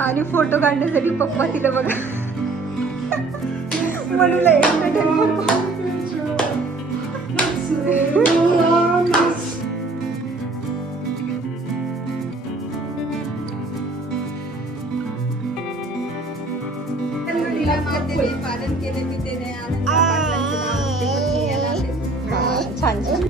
आणि फोटो काढण्यासाठी पप्पा तिला बघा म्हणूला एंटरटेन पालन केले तिथे छान छान.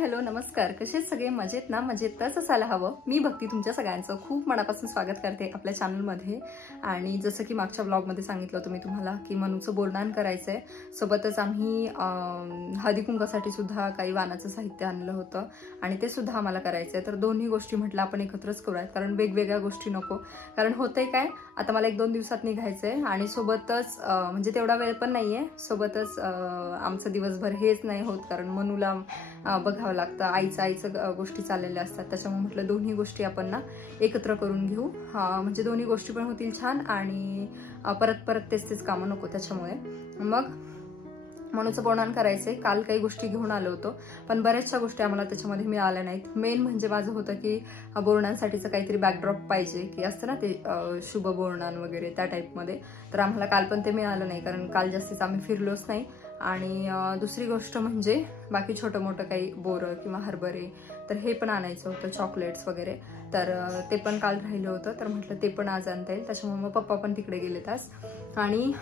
हॅलो नमस्कार, कसे सगळे मजेत ना? मजेतच असायला हवं. मी भक्ती तुमच्या सगळ्यांचं खूप मनापासून स्वागत करते आपल्या चॅनलमध्ये. आणि जसं की मागच्या ब्लॉगमध्ये सांगितलं होतं मी तुम्हाला की मनूचं बोरनान करायचं आहे. सोबतच आम्ही हळदी कुंकासाठी सुद्धा काही वाणाचं साहित्य आणलं होतं आणि ते सुद्धा आम्हाला करायचं आहे. तर दोन्ही गोष्टी म्हटलं आपण एकत्रच करूयात, कारण वेगवेगळ्या गोष्टी नको. कारण होतंय काय, आता मला 1-2 दिवसात निघायचं आहे आणि सोबतच म्हणजे तेवढा वेळ पण नाही आहे. सोबतच आमचं दिवसभर हेच नाही होत, कारण मनूला बघावं लागतं, आईचं गोष्टी चाललेल्या असतात. त्याच्यामुळे म्हटलं दोन्ही गोष्टी आपण ना एकत्र करून घेऊ, म्हणजे दोन्ही गोष्टी पण होतील छान आणि परत परत तेच कामं नको. त्याच्यामुळे मग मनूचं बोरनान करायचंय. काल काही गोष्टी घेऊन आलो होतो, पण बऱ्याचशा गोष्टी आम्हाला त्याच्यामध्ये मिळाल्या नाहीत. मेन म्हणजे माझं होतं की बोरनांसाठीचं काहीतरी बॅकड्रॉप पाहिजे, की असतं ना ते शुभ बोरनान वगैरे त्या टाईपमध्ये. तर आम्हाला काल पण ते मिळालं नाही, कारण काल जास्तीच आम्ही फिरलोच नाही. आणि दुसरी गोष्ट म्हणजे बाकी छोटं मोठं काही बोरं किंवा हरभरे, तर हे पण आणायचं होतं, चॉकलेट्स वगैरे. तर ते पण काल राहिलं होतं, तर म्हटलं ते पण आज आणता येईल. त्याच्यामुळे मग पप्पा पण तिकडे गेलेत आज. आणि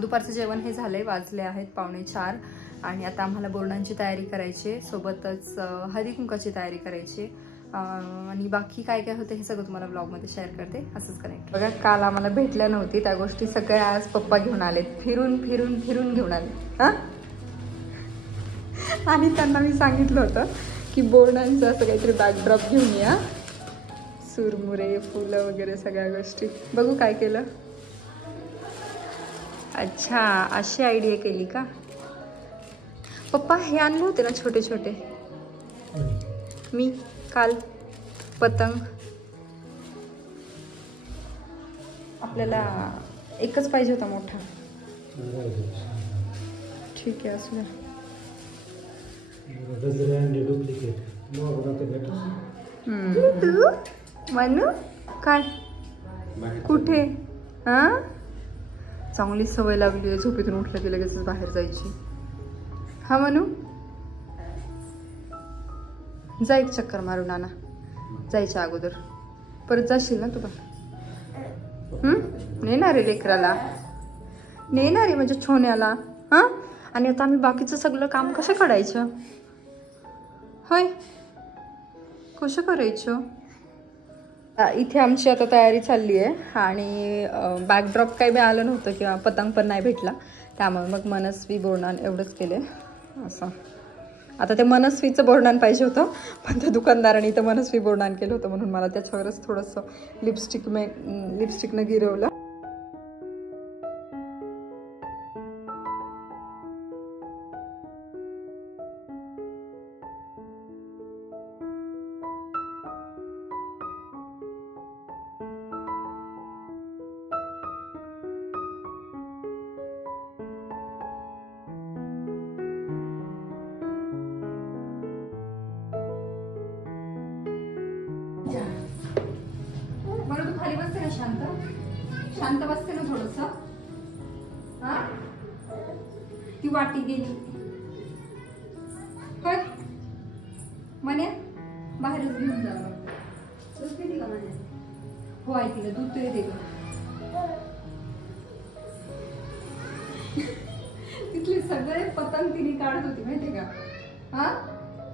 दुपारचं जेवण हे झालंय, वाजले आहेत 3:45 आणि आता आम्हाला बोरनांची तयारी करायची, सोबतच हळदी कुंकाची तयारी करायची. आणि बाकी काय काय होतं हे सगळं तुम्हाला ब्लॉगमध्ये शेअर करते. असंच कनेक्ट बघा. काल आम्हाला भेटल्या नव्हती त्या गोष्टी सगळ्या आज पप्पा घेऊन आलेत, फिरून फिरून फिरून घेऊन आले. आणि त्यांना मी सांगितलं होतं की बोरनांचं असं काहीतरी बॅकड्रॉप घेऊन या, सुरमुरे फुलं वगैरे सगळ्या गोष्टी. बघू काय केलं. अच्छा, अशी आयडिया केली का पप्पा? हे आणले होते ना छोटे छोटे मी काल, पतंग. आपल्याला एकच पाहिजे होता मोठा. ठीक आहे, असू द्या. मनू काय कुठे? चांगली सवय लागली आहे झोपेतून उठलं की लगेच बाहेर जायची. हा मनू, जा एक चक्कर मारून आणा जायच्या अगोदर. परत जाशील ना तू पण? नेणार रे लेकराला, नेणार रे म्हणजे छोण्याला. आणि आता आम्ही बाकीचं सगळं काम कसं करायचं? होय, कसं करायचं? इथे आमची आता तयारी चालली आहे आणि बॅकड्रॉप काही मिळालं नव्हतं किंवा पतंग पण नाही भेटला, त्यामुळे मग मनस्वी बोरनान एवढंच केलं असं. आता ते मनस्वीचं बोरनान पाहिजे होतं, पण त्या दुकानदाराने इथं मनस्वी बोरनान केलं होतं, म्हणून मला त्याच्यावरच थोडंसं लिपस्टिकनं गिरवलं. बरं, तू खाली बसते ना शांत बसते ना थोडस. ती वाटी गेली काय म्हणे, बाहेरच घेऊन जावं. दूध पिली का म्हणे? हो आहे, तिला दूध तरी दे. तिथले सगळे पतंग तिने काढत होती माहितीये का?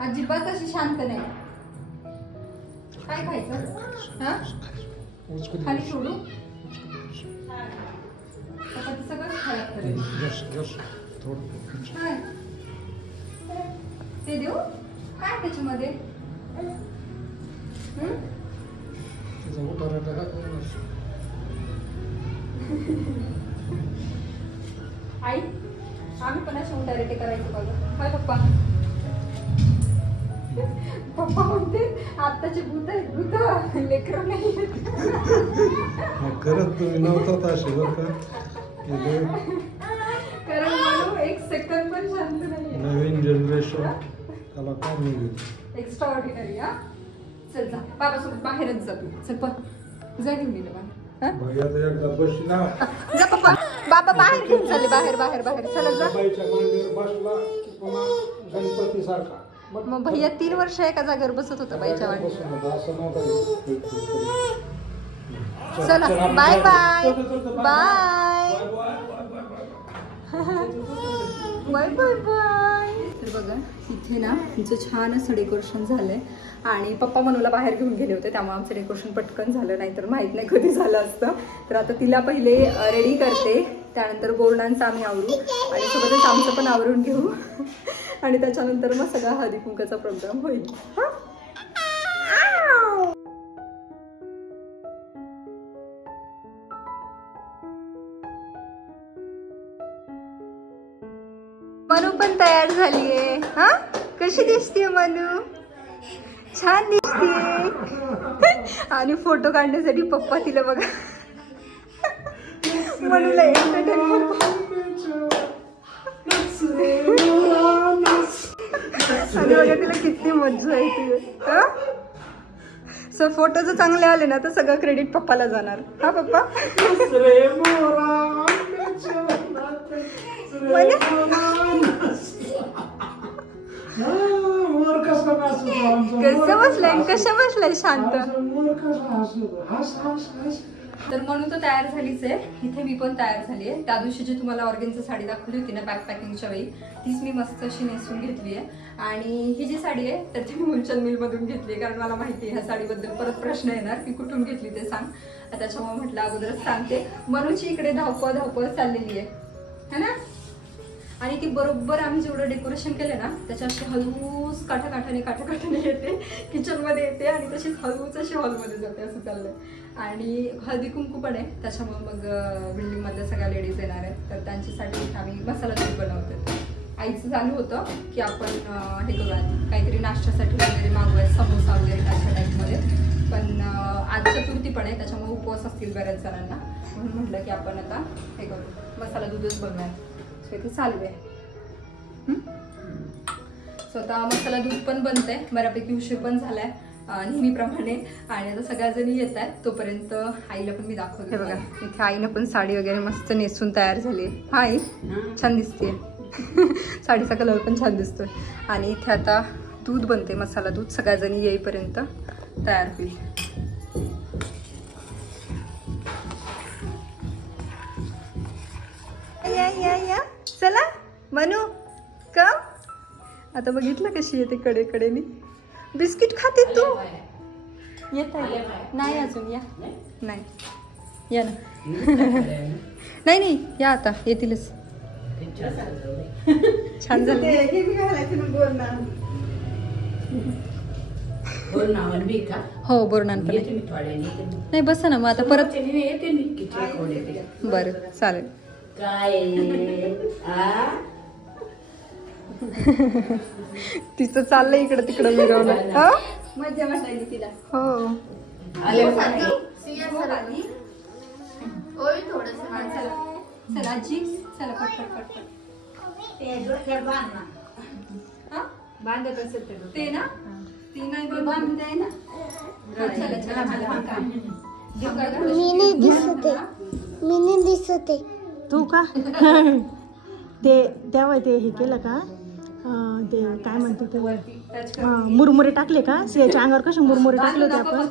अजिबात अशी शांत नाही. काय खायचं? खाली सोडू सगळं खायला ते देऊ काय त्याच्यामध्ये? आई आम्ही पण अशी डायरेक्ट करायचं बघा. काय पप्पा पप्पा म्हणते आत्ताचे भूत आहेत, भूत लेकरं नाही. खरंच तुम्ही नव्हतात असे बरं का. कारण म्हणून एक सेकंड पण शांत नाही. नवीन जनरेशन त्याला काय मिळेल. Extra ordinary. हा चल जा बाबासोबत बाहेरच जा तू. चल पण जा घेऊन गेलं भैया तर एकदा बसला जा पप्पा. बाबा बाहेर घेऊन चालले. बाहेर बाहेर बाहेर चला जा. बाईच्या मांडीवर बसला की पुन्हा गणपती सारखा. मग भैया 3 वर्ष एका जागेवर बसत होता बाईच्या वाणी. असं नव्हतं. चला bye bye bye bye bye bye. तर बघा इथे ना तुमचं छान असं डेकोरेशन झालंय आणि पप्पा मनूला बाहेर घेऊन गेले होते त्यामुळे आमचं डेकोरेशन पटकन झालं नाही तर माहित नाही कधी झालं असतं. तर आता तिला पहिले रेडी करते त्यानंतर बोर्डांचं आम्ही आवरू आणि सोबतच आमचं पण आवरून घेऊ आणि त्याच्यानंतर मग सगळा हळदी कुंकाचा प्रोग्राम होईल. हा मनू पण तयार झालीये. हा कशी दिसतीये मनू? छान दिसतीये. आणि फोटो काढण्यासाठी पप्पा तिला बघा मनूला एंटरटेन आणि बघा तिला किती मज्जा येते. सो फोटो जर चांगले आले ना तर सगळं क्रेडिट पप्पाला जाणार. हा पप्पा कसं बसलाय कशा बसलाय शांत. तर म्हणून तो तयार झालीच आहे. इथे मी पण तयार झाली आहे. त्या दिवशी जी तुम्हाला ऑर्गेन्झा साडी दाखवली होती ना बॅक पॅकिंगच्या वेळी तीच मी मस्त अशी नेसून घेतली आहे. आणि ही जी साडी आहे तर ती मी मुलचंद मिलमधून घेतली आहे कारण मला माहिती आहे ह्या साडीबद्दल परत प्रश्न येणार की कुठून घेतली ते सांग. त्याच्यामुळे म्हटलं अगोदरच सांगते. मनूची इकडे धावपळ चाललेली आहे ना. आणि ती बरोबर आम्ही जेवढं डेकोरेशन केलं ना त्याच्या अशी हळूच काठाकाठाने येते किचनमध्ये येते आणि तशीच हळूच अशी हॉलमध्ये जाते असं चाललंय. आणि हळदी कुंकू पण आहे त्याच्यामुळे मग बिल्डिंगमधल्या सगळ्या लेडीज येणार आहेत तर त्यांच्यासाठी आम्ही मसाला दूध बनवतो. आईचं चालू होतं की आपण हे करूयात काहीतरी नाश्त्यासाठी वगैरे मागूयात समोसा वगैरे अशा टाईपमध्ये. पण आज चतुर्थी पण आहे त्याच्यामुळे उपवास असतील बऱ्याच जणांना म्हणून म्हटलं की आपण आता हे करू मसाला दूधच बनवूयात. ते चालू आहे. स्वतः मसाला दूध पण बनतंय बऱ्यापैकी उशीर पण झालाय नेहमीप्रमाणे आणि आता सगळ्या जणी येत आहेत तोपर्यंत आईला पण मी दाखवते. बघा इथे आईनं पण साडी वगैरे मस्त नेसून तयार झाली. हा आई छान दिसते. साडीचा कलर पण छान दिसतोय. आणि इथे आता दूध बनते मसाला दूध सगळ्या जणी येईपर्यंत तयार होईल. या चला मनू कम. आता बघितलं कशी येते कडेकडेनी. बिस्किट खाते तू? येत आहे नाही अजून या नाही या ना. नाही या आता येतीलच. छान झालं. हो बोरनान पण नाही बसा ना मग आता परत. बरं चालेल. तिचं चाललंय इकडं तिकडं मिरवणं. मजा वाटायली तिला. हो चला आजी चला पटपट बांधत असेल ते ना ती नाही बांधून द्याय ना. मी दिसते तू का ते तेव्हा ते हे केलं का ते काय म्हणते ते मुरमुरे टाकले का सियाच्या अंगावर कसे मुरमुरे टाकले होते आपण.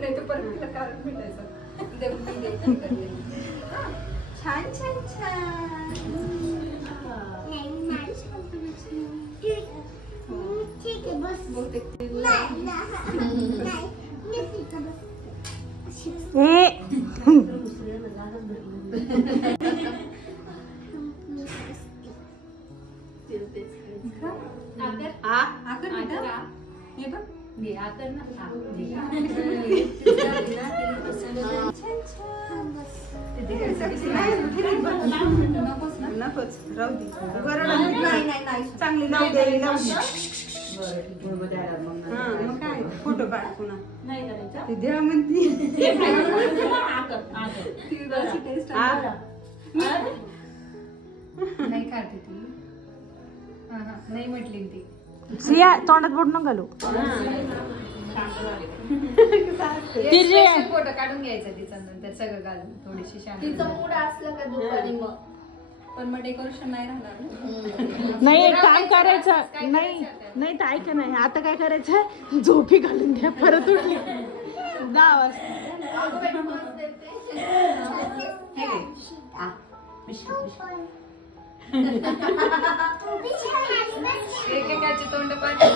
नाही तर परत तिला कारण भेटायचं. छान छान छान. नकोच राहू दे. चांगली नाव द्यावी मग काय फोटो काढ पुन्हा ते द्या म्हणते नाही खाते ती. नाही म्हटली ती. सिया तोंडात बोट न घालू. फोटो काढून घ्यायचा तिचा नंतर सगळं घालून थोडीशी शांत. तिचा मूड असलं का दुपारी मग पण मग डेकोरेशन नाही राहणार ना. नाही एक काम करायचं. नाही नाही तर ऐका नाही आता काय करायचं झोपी घालून द्या परत उठली 10 वाजता. एकेकाची तोंड पाहिजे.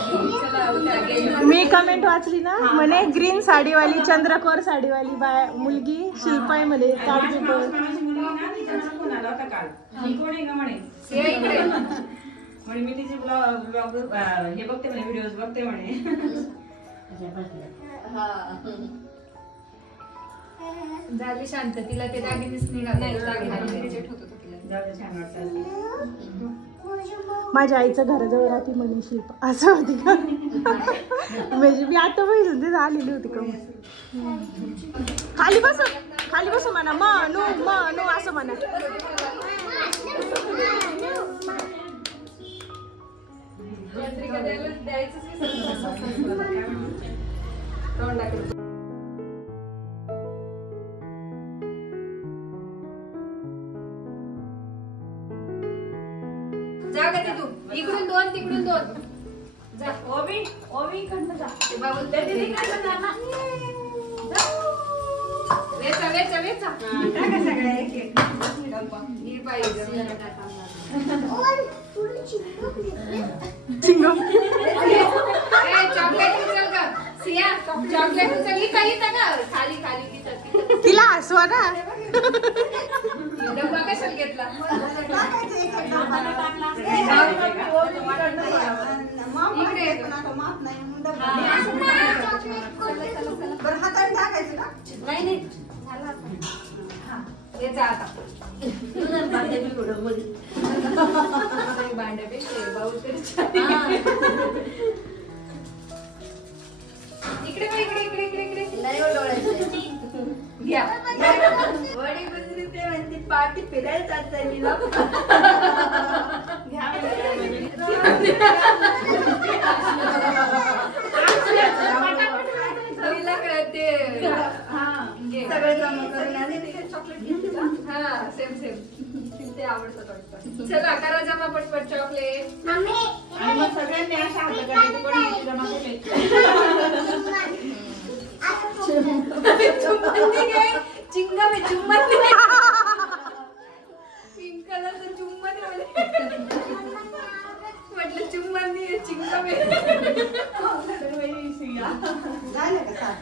मी कमेंट वाचली ना म्हणे ग्रीन साडीवाली चंद्रकोर साडीवाली मुलगी शिल्पाई मध्ये काढते. मी तिचे ब्लॉग हे बघते म्हणे व्हिडिओज बघते म्हणे. झाली शांत. तिला ते दागिनेच निघाले. दागिने रिजेक्ट होत होतं तिला. छान वाटतं. माझ्या आईचं घराजवळ राहते म्हणे शिल्पा असं होती का. म्हणजे मी आता बघितलं आलेली होती का. खाली बस म्हणा मनू असं म्हणा. पत्रिका द्यायचंच जा का तू इकडून 2 तिकडून 2 जा. ओवी कडनं जा. ते बाबू वेचा टाका सगळ्या एक एक ही पाहिजे. चॉकलेट उचल का सिया. चॉकलेट उचल. ही काही खाली तिला हसवा ना. डब्बा कशाला घेतला. बरं हाताने टाकायचं का. नाही हे जा आता. भांड्यापेक्षा भाऊ तरी इकडे नाही डोळ्याचं घ्या. वडी गुजरी ते म्हणते पार्टी फिरायला चालतंय मी तिला कळते. सगळे जमा करून आणि तिथे चॉकलेट घेतली का. हा सेम ते आवडतं वाटतं. चला करा जमा पटपट चॉकलेट. आणि मग सगळ्यांनी अशा हाताकडे कोणी जमा केले. चिंगम आहे चुम्मन. पिंक कलरचं चुम्मन म्हटलं चुम्मन नाही चिंगम आहे. झालं का सात.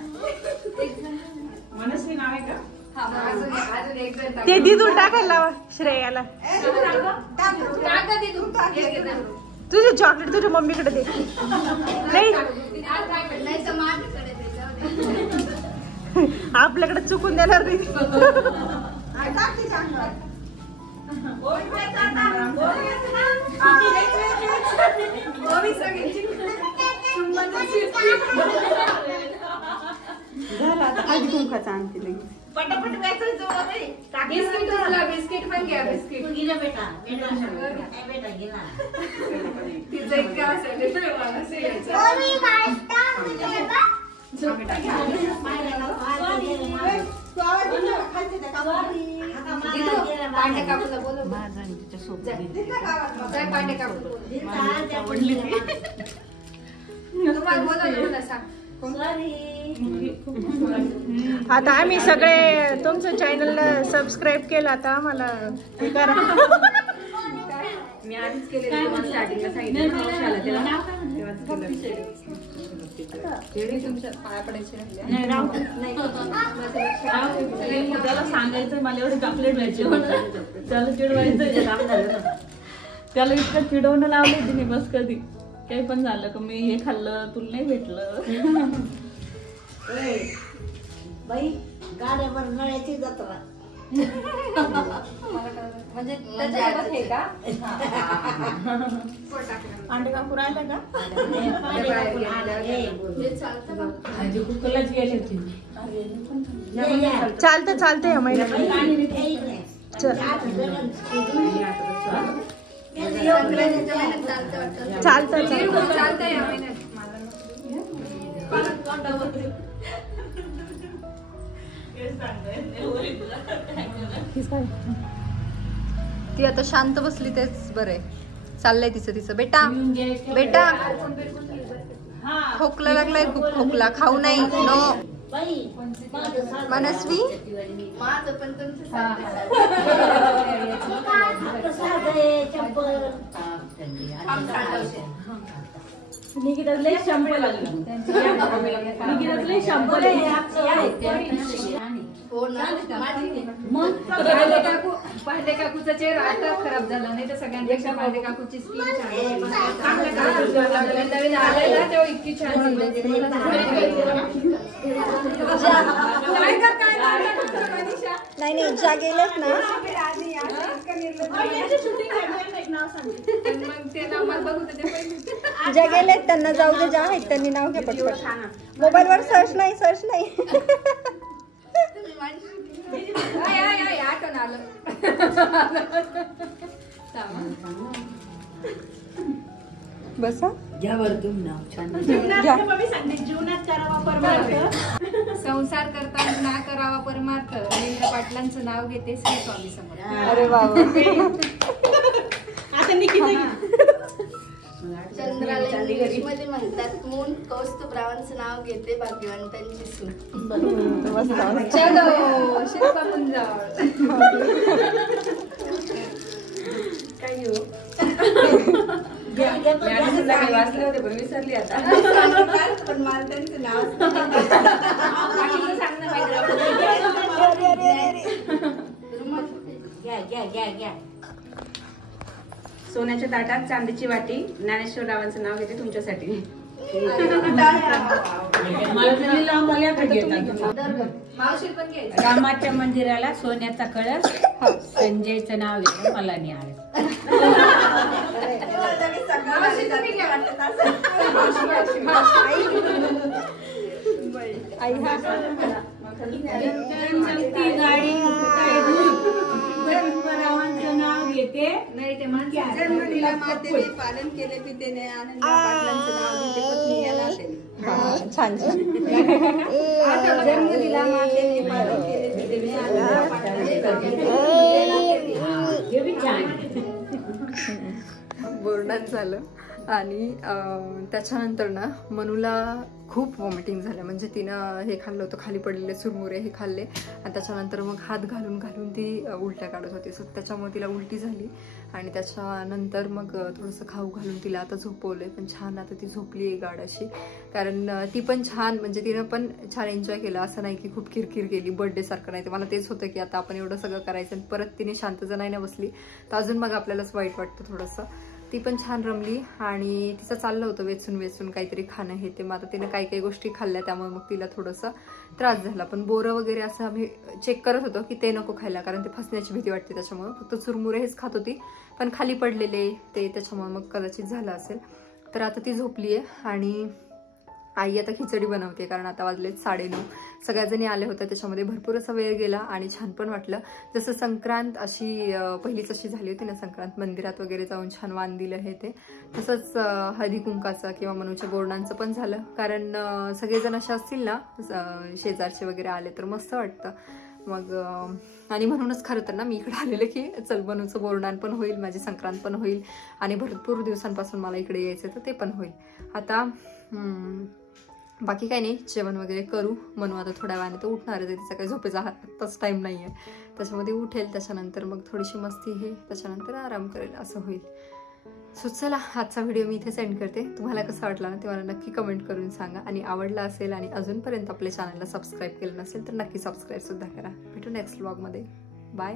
मनस्वी नाव आहे का. हा अजून एक जण ते दिदून टाकायला लावा श्रेयाला. टाका दे तू. तुझे चॉकलेट तुझ्या मम्मीकडे दे. नाही नाही तर माझ्याकडे दे, जाऊ दे. आपल्याकडे चुकून देणार नाही. टाकते चांगलं. झालं आता हळदी कुंकाचं आणते लगेच. पटापट व्यायचं बिस्किट उचला. बिस्किट पण घ्या. बिस्किट तिचं इतकं असेल मला सियाचं. पांडे काकूला बोलव. जाय पांडे काकू. तुम्हाला बोलवलं ना सांग. आता आम्ही सगळे तुमचं चॅनलला सबस्क्राईब केलं. आता आम्हाला हे करा. मी आधीच केले. स्टार्टिंगला सांगितलं तुमच्या पाया पडायचे राहिले. नाही राहू त्याला सांगायचं मला एवढे चॉकलेट व्हायचे त्याला चिडवायचं काम झालं ना. त्याला इतकं चिडवणं लावलं तिने बस कधी काही पण झालं का मी हे खाल्लं तुला नाही भेटलं. बाई गाड्यावर नळ्याची जत्रा. म्हणजे त्याच्यासोबत हे का अंडे कापूर आलं का? चालतं चालतं या महिन्यात. चालतं चालतंय या महिन्यात. ती आता शांत बसली तेच बरं. चाललंय तिचं बेटा बेटा खोकला लागलाय खूप. खोकला खाऊ नाही. नो मनस्वी माझं पण तुमचं निकितातले शंभर लागलं. निकितातले शंभर हो ना. मग पांडे काकूचा चेहरा आता खराब झाला नाही तर सगळ्यांपेक्षा पांडे काकूची स्किन छान नवीन आलेला तेव्हा इतकी छान नाही ज्या गेल्यात ना मग ते नाव मला बघू ते पहिले. ज्या गेलेत त्यांना जाऊ दे. ज्या आहेत त्यांनी नाव घ्या पटपट. मोबाईलवर सर्च नाही. आठवण आलं. बसा घ्या बरं तुम्ही नाव छान. जीवनात करावा परमार्थ. संसार करताना ना करावा परमार्थ. रवींद्र पाटलांचं नाव घेते श्री स्वामी समर्थ. अरे बाबा. आता निकिता चंद्राला इंग्लिश मध्ये म्हणतात मून. कौस्तुभरावांचं नाव घेते भाग्यवंतांची सून. चलो शिल्पा पुंजाळ. काही हो वाचले होते पण विसरली आता. पण मला त्यांचं नाव सांग ना घ्या. सोन्याच्या ताटात चांदीची वाटी. ज्ञानेश्वर रावांचं नाव घेते तुमच्यासाठी. मावशी पण घ्यायचं. रामाच्या मंदिराला सोन्याचा कळस. संजयचं नाव घेते मला निहाळ. मावशी तुम्ही घ्या. चलती गाडी रावांचं नाव घेते. नाही ते माणसं जन्मदिला मातेने पालन केले पितेने आनंद पाटलांचं नाव घेते पत्नी या नात्याने. छान. जन्मदिला मातेने पालन केले पितेने आनंद पाटलांचं बोर्डात झालं. आणि त्याच्यानंतर ना मनूला खूप वॉमिटिंग झालं. म्हणजे तिनं हे खाल्लं होतं खाली पडलेले चुरमुरे हे खाल्ले आणि त्याच्यानंतर मग हात घालून ती उलट्या काढत होती. सो त्याच्यामुळे तिला उलटी झाली. आणि त्याच्यानंतर मग थोडंसं खाऊ घालून तिला आता झोपवलंय. पण छान आता ती झोपली आहे गाढ अशी. कारण ती पण छान म्हणजे तिनं पण छान एन्जॉय केलं. असं नाही की खूप किरकिर केली बर्थडे सारखं नाही. तर मला तेच होतं की आता आपण एवढं सगळं करायचं आणि परत तिने शांत जर नाही बसली तर अजून मग आपल्यालाच वाईट वाटतं थोडंसं. ती पण छान रमली आणि तिचं चाललं होतं वेचून काहीतरी खाणं हे ते. मग आता तिने काही गोष्टी खाल्ल्या त्यामुळे मग तिला थोडंसं त्रास झाला. पण बोरं वगैरे असं आम्ही चेक करत होतो की ते नको खायला कारण ते फसण्याची भीती वाटते. त्याच्यामुळे फक्त चुरमुरे हेच खात होती पण खाली पडलेले ते त्याच्यामुळे मग कदाचित झालं असेल. तर आता ती झोपली आहे आणि आई आता खिचडी बनवते कारण आता वाजलेत 9:30. सगळ्याजणी आले होते त्याच्यामध्ये भरपूर असा वेळ गेला आणि छान पण वाटलं. जसं संक्रांत अशी पहिलीच अशी झाली होती ना संक्रांत मंदिरात वगैरे जाऊन छान वाण दिलं हे ते. तसंच हळदी कुंकाचं किंवा मनूच्या बोरणांचं पण झालं. कारण सगळेजण असे असतील ना शेजारचे वगैरे आले तर मस्त वाटतं. मग आणि म्हणूनच खरं तर ना मी इकडे आलेले की चल मनूचं बोरणान पण होईल माझी संक्रांत पण होईल आणि भरपूर दिवसांपासून मला इकडे यायचं तर ते पण होईल. आता बाकी काही नाही जेवण वगैरे करू. मनू आता थोड्या वेळाने तर उठणार आहे. तिचा काही झोपेचा आत्ताच टाईम नाही आहे. त्याच्यामध्ये उठेल त्याच्यानंतर मग थोडीशी मस्ती हे त्याच्यानंतर आराम करेल असं होईल. सो चला आजचा व्हिडिओ मी इथे सेंड करते. तुम्हाला कसं वाटला ना ते मला नक्की कमेंट करून सांगा. आणि आवडला असेल आणि अजूनपर्यंत आपल्या चॅनलला सबस्क्राईब केलं नसेल तर नक्की सबस्क्राईब सुद्धा करा. भेटू नेक्स्ट व्लॉगमध्ये. बाय.